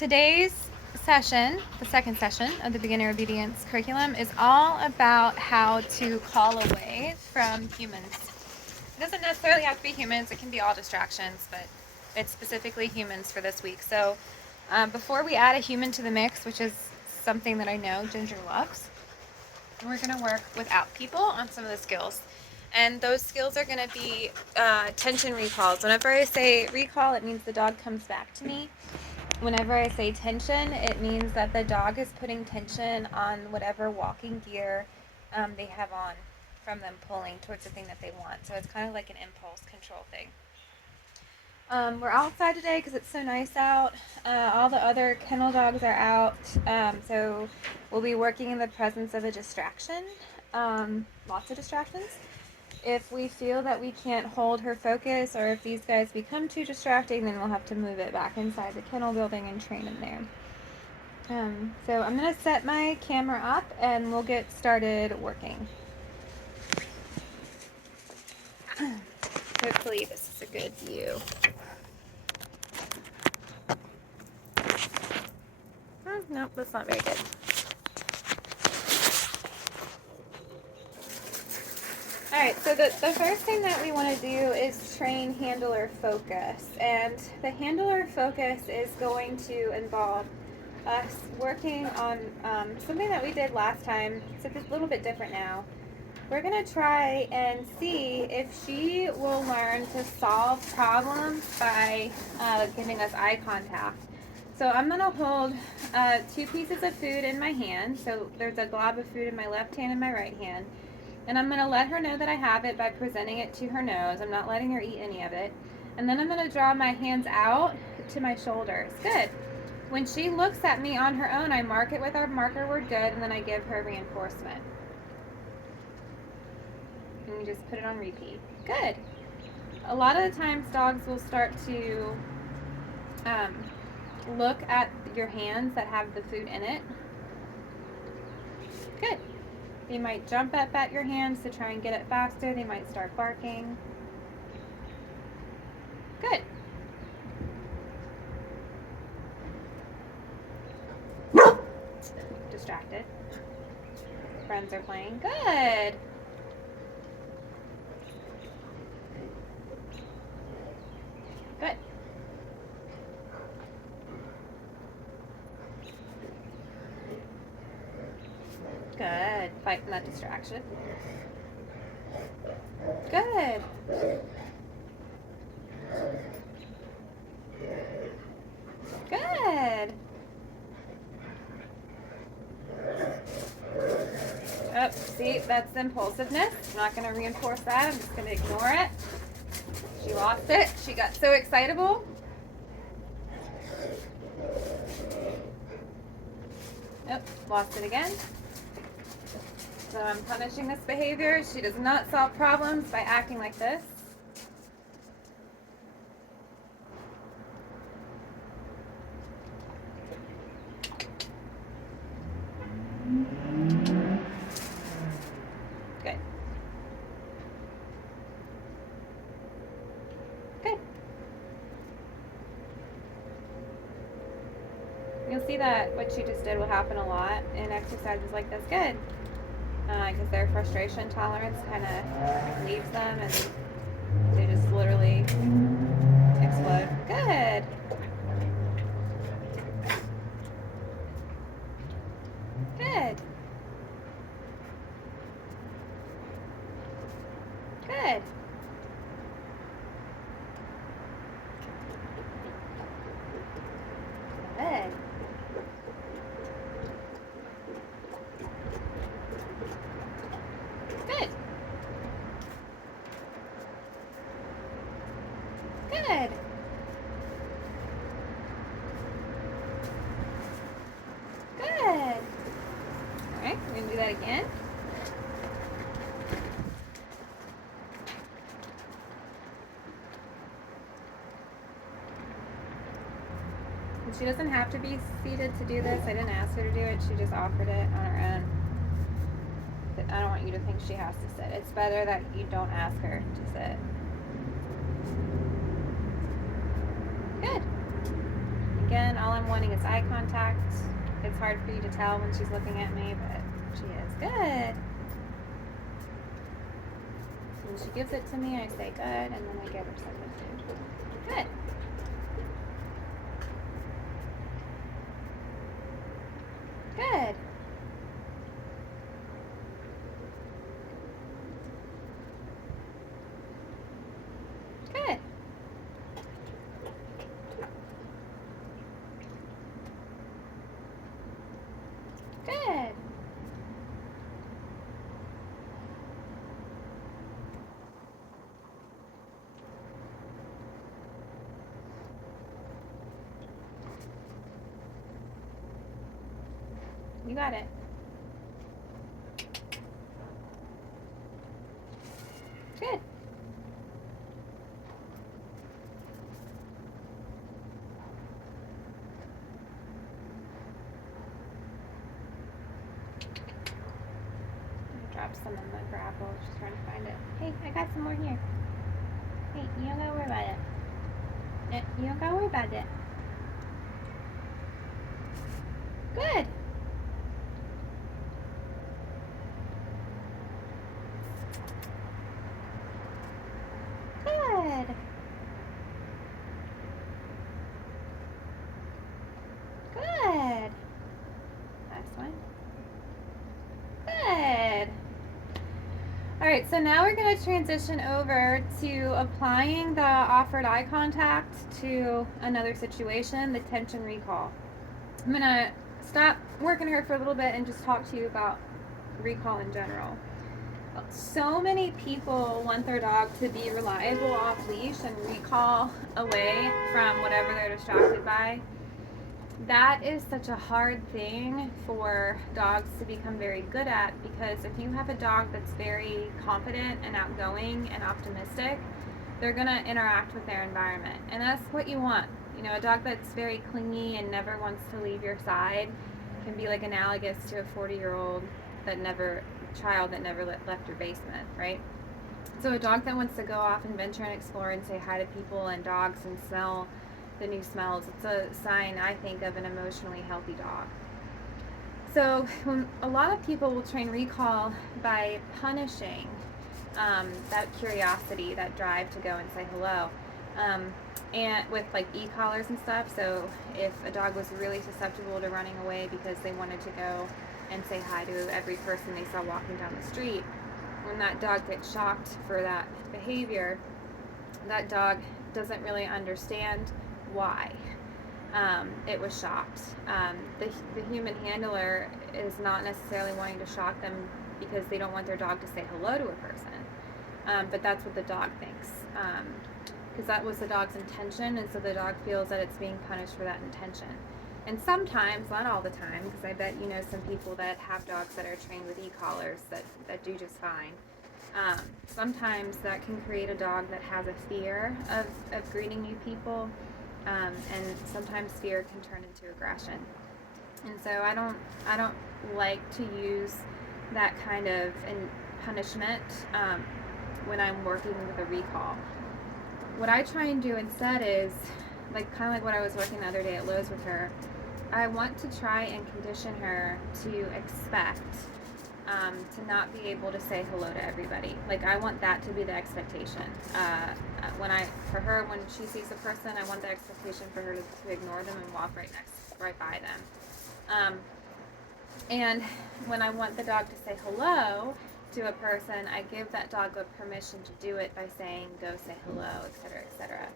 Today's session, the second session of the Beginner Obedience curriculum, is all about how to call away from humans. It doesn't necessarily have to be humans, it can be all distractions, but it's specifically humans for this week. So before we add a human to the mix, which is something that I know Ginger loves, we're going to work without people on some of the skills. And those skills are going to be tension recalls. Whenever I say recall, it means the dog comes back to me. Whenever I say tension, it means that the dog is putting tension on whatever walking gear they have on from them pulling towards the thing that they want. So it's kind of like an impulse control thing. We're outside today because it's so nice out. All the other kennel dogs are out, so we'll be working in the presence of a distraction. Lots of distractions. If we feel that we can't hold her focus, or if these guys become too distracting, then we'll have to move it back inside the kennel building and train them there. So I'm going to set my camera up and we'll get started working. Hopefully this is a good view. Nope, that's not very good. Alright, so the first thing that we want to do is train handler focus. And the handler focus is going to involve us working on something that we did last time. It's a little bit different now. We're going to try and see if she will learn to solve problems by giving us eye contact. So I'm going to hold 2 pieces of food in my hand. So there's a glob of food in my left hand and my right hand. And I'm going to let her know that I have it by presenting it to her nose. I'm not letting her eat any of it. And then I'm going to draw my hands out to my shoulders. Good. When she looks at me on her own, I mark it with our marker word good, and then I give her reinforcement. And you just put it on repeat. Good. A lot of the times dogs will start to look at your hands that have the food in it. Good. They might jump up at your hands to try and get it faster. They might start barking. Good. Distracted. Friends are playing. Good. Good. Good. Fight from that distraction. Good. Good. Oh, see, that's impulsiveness. I'm not going to reinforce that. I'm just going to ignore it. She lost it. She got so excitable. Oh, lost it again. So I'm punishing this behavior. She does not solve problems by acting like this. Good. Good. You'll see that what you just did will happen a lot in exercises like this. Good. Because their frustration tolerance kind of leaves them and they just literally explode. Good. Good. Good. Good. Good. Good. Good. All right, we're going to do that again. And she doesn't have to be seated to do this. I didn't ask her to do it. She just offered it on her own. But I don't want you to think she has to sit. It's better that you don't ask her to sit. Good. Again, all I'm wanting is eye contact. It's hard for you to tell when she's looking at me, but she is. Good. When she gives it to me, I say good, and then I give her some food. Good. Good. Good. Good. You got it. Good. Drop some in the grapple. Just trying to find it. Hey, I got some more here. Hey, you don't gotta worry about it. You don't gotta worry about it. Good. Good. Good. Last one. Good. All right, so now we're going to transition over to applying the offered eye contact to another situation, the tension recall. I'm going to stop working her for a little bit and just talk to you about recall in general. So many people want their dog to be reliable off leash and recall away from whatever they're distracted by. That is such a hard thing for dogs to become very good at, because if you have a dog that's very confident and outgoing and optimistic, they're going to interact with their environment. And that's what you want. You know, a dog that's very clingy and never wants to leave your side can be like analogous to a 40-year-old child that never left your basement, right? So a dog that wants to go off and venture and explore and say hi to people and dogs and smell the new smells, it's a sign, I think, of an emotionally healthy dog. So a lot of people will train recall by punishing that curiosity, that drive to go and say hello, and with like e-collars and stuff. So if a dog was really susceptible to running away because they wanted to go and say hi to every person they saw walking down the street, when that dog gets shocked for that behavior, that dog doesn't really understand why it was shocked. The human handler is not necessarily wanting to shock them because they don't want their dog to say hello to a person, but that's what the dog thinks, because that was the dog's intention, and so the dog feels that it's being punished for that intention. And sometimes, not all the time, because I bet you know some people that have dogs that are trained with e-collars that do just fine. Sometimes that can create a dog that has a fear of greeting new people, and sometimes fear can turn into aggression. And so I don't like to use that kind of punishment when I'm working with a recall. What I try and do instead is, kind of like what I was working the other day at Lowe's with her, I want to try and condition her to expect to not be able to say hello to everybody. Like, I want that to be the expectation. For her, when she sees a person, I want the expectation for her to ignore them and walk right by them. And when I want the dog to say hello to a person, I give that dog a permission to do it by saying, go say hello, etc., etc.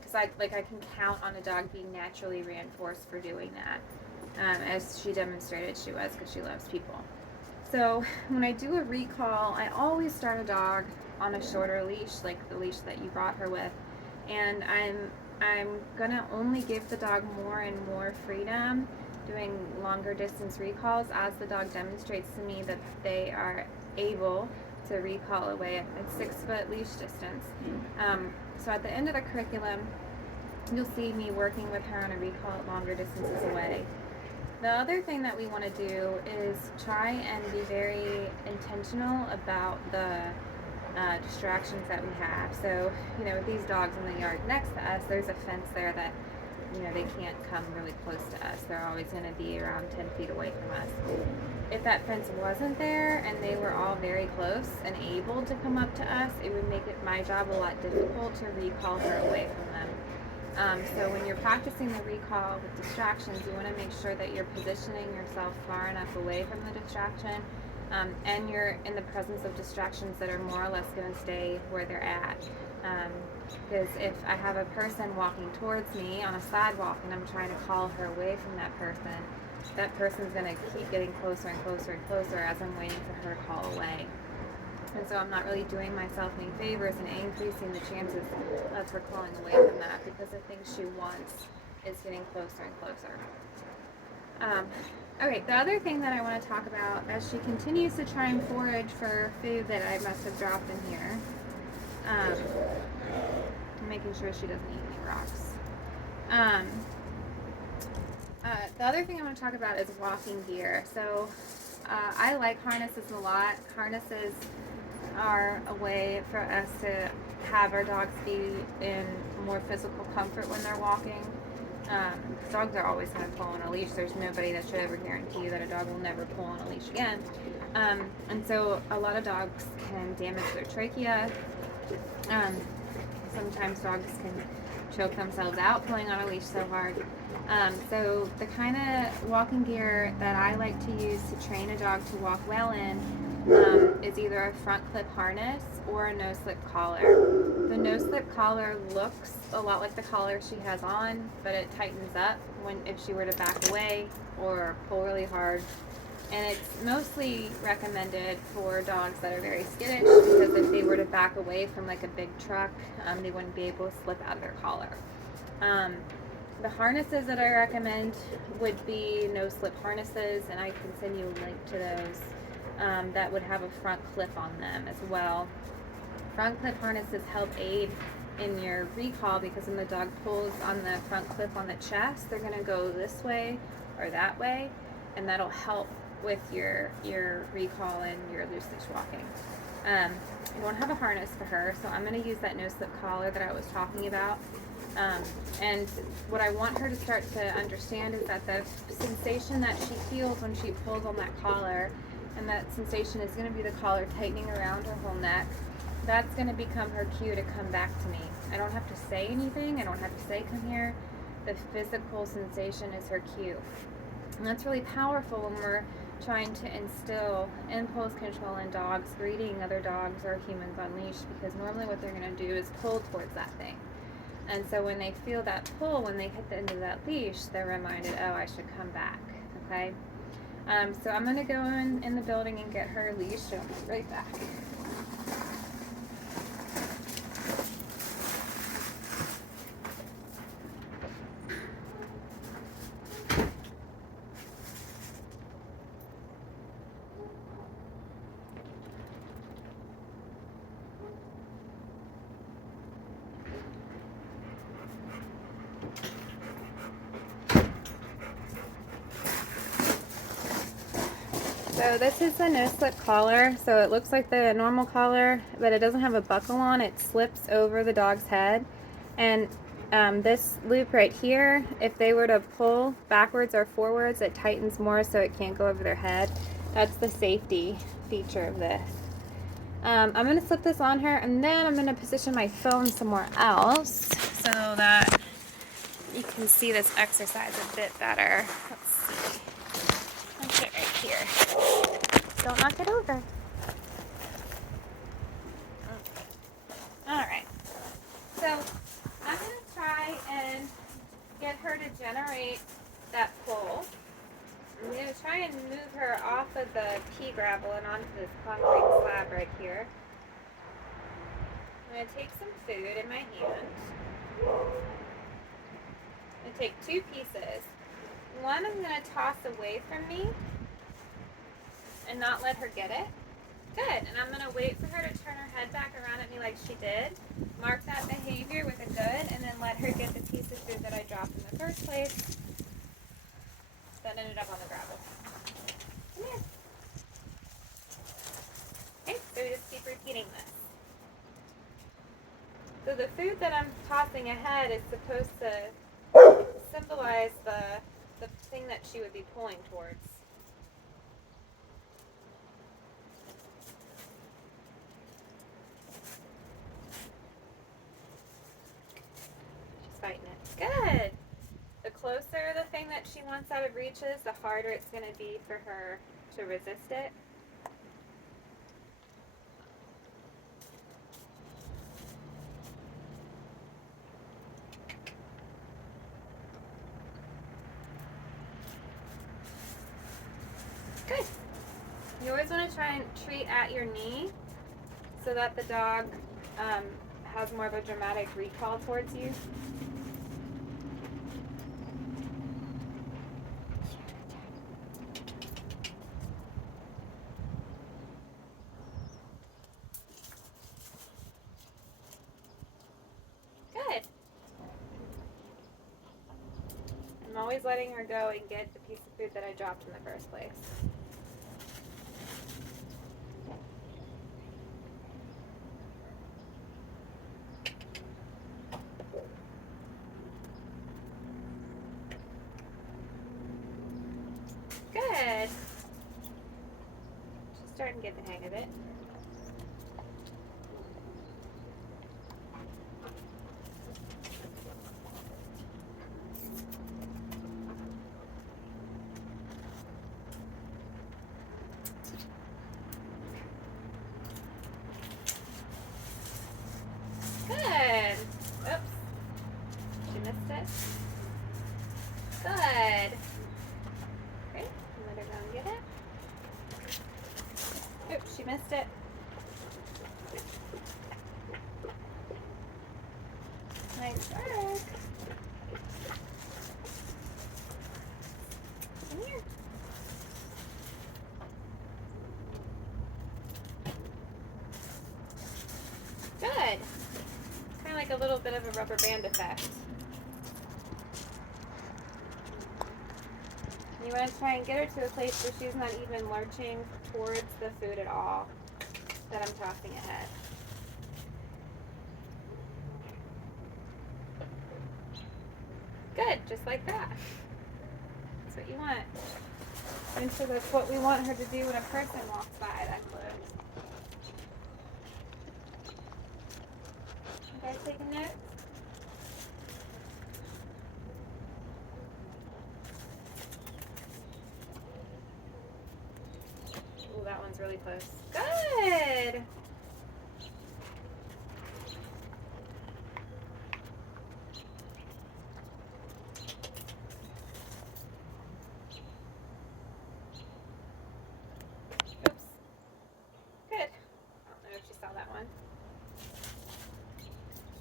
Because I can count on a dog being naturally reinforced for doing that, as she demonstrated she was, because she loves people. So when I do a recall, I always start a dog on a shorter leash, like the leash that you brought her with, and I'm gonna only give the dog more and more freedom doing longer distance recalls as the dog demonstrates to me that they are able to recall away at 6 foot leash distance. So at the end of the curriculum, you'll see me working with her on a recall at longer distances away. The other thing that we want to do is try and be very intentional about the distractions that we have. So, with these dogs in the yard next to us, there's a fence there that you know, they can't come really close to us. They're always going to be around 10 feet away from us. If that fence wasn't there and they were all very close and able to come up to us, it would make it my job a lot difficult to recall her away from them. So when you're practicing the recall with distractions, you want to make sure that you're positioning yourself far enough away from the distraction, and you're in the presence of distractions that are more or less going to stay where they're at. Because if I have a person walking towards me on a sidewalk and I'm trying to call her away from that person's going to keep getting closer and closer and closer as I'm waiting for her to call away. And so I'm not really doing myself any favors and increasing the chances of her calling away from that, because the thing she wants is getting closer and closer. Okay, the other thing that I want to talk about, as she continues to try and forage for food that I must have dropped in here, making sure she doesn't eat any rocks. The other thing I want to talk about is walking gear. So I like harnesses a lot. Harnesses are a way for us to have our dogs be in more physical comfort when they're walking. Dogs are always going to pull on a leash. There's nobody that should ever guarantee you that a dog will never pull on a leash again. And so a lot of dogs can damage their trachea. Sometimes dogs can choke themselves out pulling on a leash so hard. So the kind of walking gear that I like to use to train a dog to walk well in is either a front clip harness or a no slip collar. The no slip collar looks a lot like the collar she has on, but it tightens up if she were to back away or pull really hard. And it's mostly recommended for dogs that are very skittish, because if they were to back away from like a big truck, they wouldn't be able to slip out of their collar. The harnesses that I recommend would be no slip harnesses, and I can send you a link to those, that would have a front clip on them as well. Front clip harnesses help aid in your recall, because when the dog pulls on the front clip on the chest, they're going to go this way or that way, and that'll help with your recall and your loose leash walking. I don't have a harness for her, so I'm going to use that no slip collar that I was talking about. And what I want her to start to understand is that the sensation that she feels when she pulls on that collar, and that sensation is going to be the collar tightening around her whole neck. That's going to become her cue to come back to me. I don't have to say anything. I don't have to say come here. The physical sensation is her cue. And that's really powerful when we're trying to instill impulse control in dogs, greeting other dogs or humans on leash, because normally what they're going to do is pull towards that thing. And so when they feel that pull, when they hit the end of that leash, they're reminded, oh, I should come back, okay? So I'm going to go in the building and get her leash, and I'll be right back. So this is the no slip collar. So it looks like the normal collar, but it doesn't have a buckle on. It slips over the dog's head. And this loop right here, if they were to pull backwards or forwards, it tightens more so it can't go over their head. That's the safety feature of this. I'm going to slip this on her, and then I'm going to position my phone somewhere else so that you can see this exercise a bit better. Let's see. I'll put it right here. Don't knock it over. Alright. So I'm going to try and get her to generate that pull. I'm going to try and move her off of the pea gravel and onto this concrete slab right here. I'm going to take some food in my hand. I'm going to take two pieces. One I'm going to toss away from me and not let her get it. Good. And I'm going to wait for her to turn her head back around at me like she did. Mark that behavior with a good, and then let her get the piece of food that I dropped in the first place that ended up on the gravel. Come here. Okay, so we just keep repeating this. So the food that I'm tossing ahead is supposed to visualize the thing that she would be pulling towards. She's fighting it. Good. The closer the thing that she wants out of reach is, the harder it's going to be for her to resist it. Good. You always want to try and treat at your knee so that the dog has more of a dramatic recall towards you. Good. I'm always letting her go and get the piece of food that I dropped in the first place. Good. She's starting to get the hang of it. Good. Oops. She missed it. Good. Okay, let her go and get it. Oops, she missed it. Nice work. Come here. Good. It's kind of like a little bit of a rubber band effect. You want to try and get her to a place where she's not even lurching towards the food at all that I'm tossing ahead. Good, just like that. That's what you want. And so that's what we want her to do when a person walks by that close. You guys taking notes? Ooh, that one's really close. Good! Oops. Good. I don't know if she saw that one.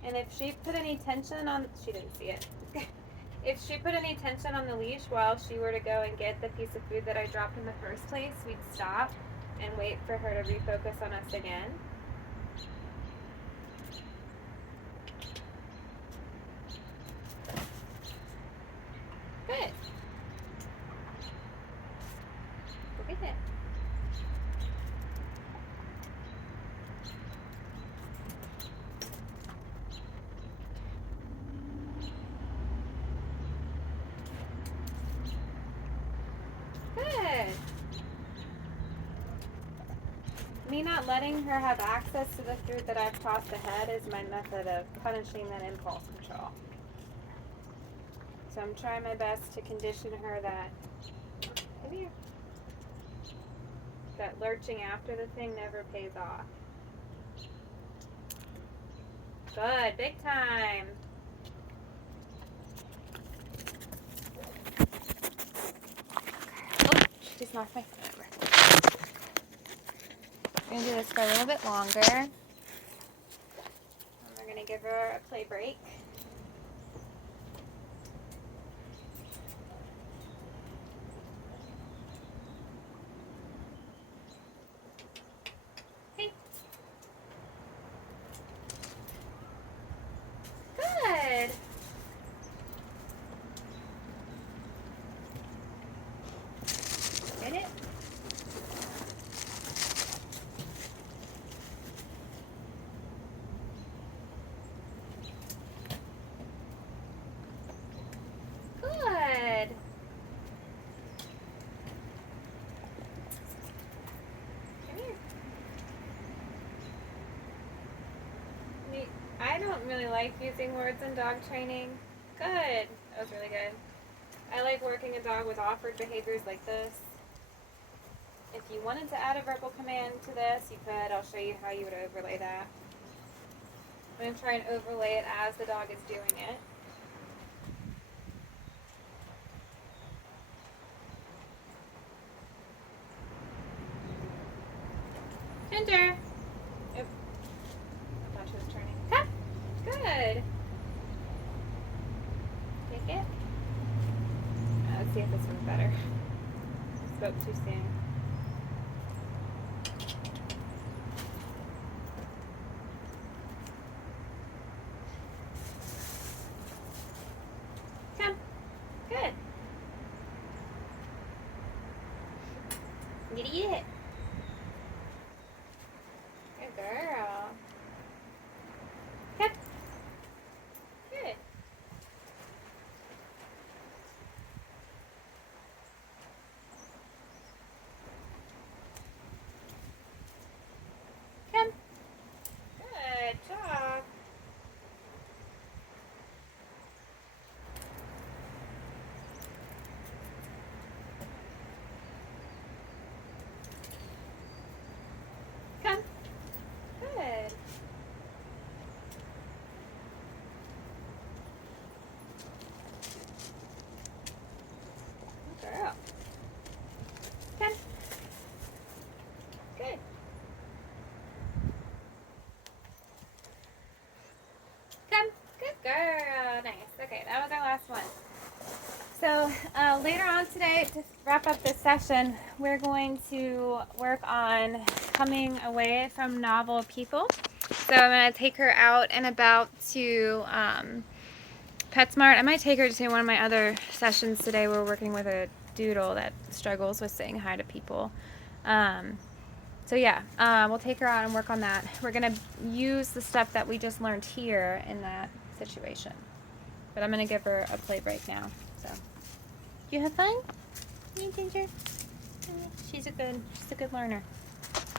And if she put any tension on, she didn't see it. If she put any tension on the leash while she were to go and get the piece of food that I dropped in the first place, we'd stop and wait for her to refocus on us again. Good. Go get it. Good. Me not letting her have access to the food that I've tossed ahead is my method of punishing that impulse control. So I'm trying my best to condition her that, come here, that lurching after the thing never pays off. Good, big time. Oh, she just knocked my foot over. We're going to do this for a little bit longer. And we're going to give her a play break. Okay. Good. Get it? really like using words in dog training? Good. That was really good. I like working a dog with offered behaviors like this. If you wanted to add a verbal command to this, you could. I'll show you how you would overlay that. I'm going to try and overlay it as the dog is doing it. Ginger. Oh, I thought she was turning. Come. Good. Take it. Let's see if this one's better. Spoke too soon. Come. Good. Giddy it. Good girl. Come. Good. Come. Good job. Come. Good. Good girl. Come. Good. Come. Good girl. Nice. Okay, that was our last one. So later on today, to wrap up this session, we're going to work on coming away from novel people. So I'm going to take her out and about to PetSmart. I might take her to one of my other sessions today. We're working with a doodle that struggles with saying hi to people. So yeah, we'll take her out and work on that. We're going to use the stuff that we just learned here in that situation. But I'm going to give her a play break now. So, you have fun? You, Ginger? She's a good learner.